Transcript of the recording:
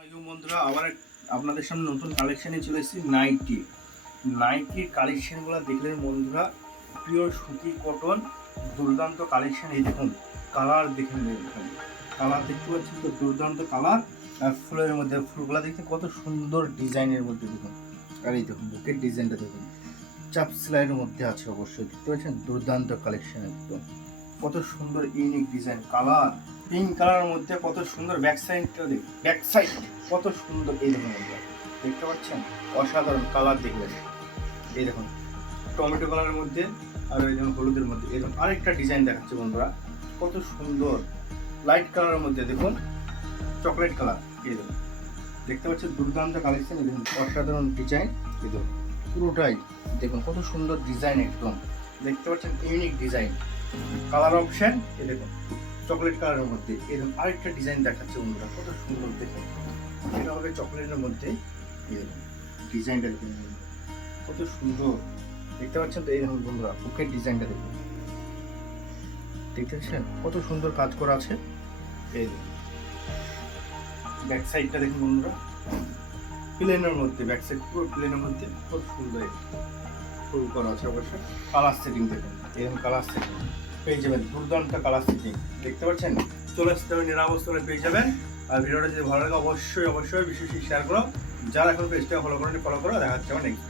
আসসালামু বন্ধুরা, আবার আপনাদের সামনে নতুন কালেকশানে চলে এসেছি। নাইটির কালেকশানগুলো দেখলেন বন্ধুরা, পিওর সুতি কটন, দুর্দান্ত কালেকশান। এই দেখুন কালার দেখুন, কালার দেখতে পাচ্ছেন তো, দুর্দান্ত কালার। আর ফুলের মধ্যে ফুলগুলো দেখতে কত সুন্দর ডিজাইনের মধ্যে দেখুন। আর এই দেখুন বুকের ডিজাইনটা দেখুন, চাপ সেলাইয়ের মধ্যে আছে অবশ্যই, দেখতে পাচ্ছেন দুর্দান্ত কালেকশান একদম। কত সুন্দর ইউনিক ডিজাইন, কালার পিঙ্ক কালারের মধ্যে কত সুন্দর। ব্যাক সাইডটা দেখুন, ব্যাক সাইড কত সুন্দর। এই দেখুন দেখতে পাচ্ছেন, অসাধারণ কালার দেখবেন। এই দেখুন টমেটো কালারের মধ্যে, আর এই দেখুন হলুদের মধ্যে। এরকম আরেকটা ডিজাইন দেখাচ্ছে বন্ধুরা, কত সুন্দর লাইট কালারের মধ্যে দেখুন, চকলেট কালার। এই দেখুন দেখতে পাচ্ছেন দুর্দান্ত কালেকশন। এই দেখুন অসাধারণ ডিজাইন, এই দেখুন পুরোটাই দেখুন কত সুন্দর ডিজাইন একদম, দেখতে পাচ্ছেন ইউনিক ডিজাইন। কালার অপশন এই দেখুন চকলেট কালারের মধ্যে। এরকম আরেকটা ডিজাইন দেখাচ্ছে বন্ধুরা, কত সুন্দর দেখুন। এটা হবে চকলেটের মধ্যে, এই দেখুন ডিজাইনটা দেখুন কত সুন্দর, দেখতে পাচ্ছেন তো। এই দেখুন বন্ধুরা বুকের ডিজাইনটা দেখুন, দেখতে পাচ্ছেন কত সুন্দর কাজ করা আছে। এই দেখুন ব্যাক সাইডটা দেখুন বন্ধুরা, প্লেনের মধ্যে, ব্যাক সাইড পুরো প্লেনের মধ্যে খুব সুন্দর ফুল করা আছে। অবশ্যই কালার সেটিং দেখুন, এরকম কালার সেটিং পেয়ে যাবেন, দুর্দান্ত কালার সেটিং দেখতে পাচ্ছেন। চলে আসতে হবে নিরাবস্থলে পেয়ে যাবেন। আর ভিডিওটা যদি ভালো লাগে অবশ্যই অবশ্যই বেশি শেয়ার করো। যারা এখন পেজটা ফলো করেন ফলো করো। দেখা হচ্ছে আমার নেক্সট।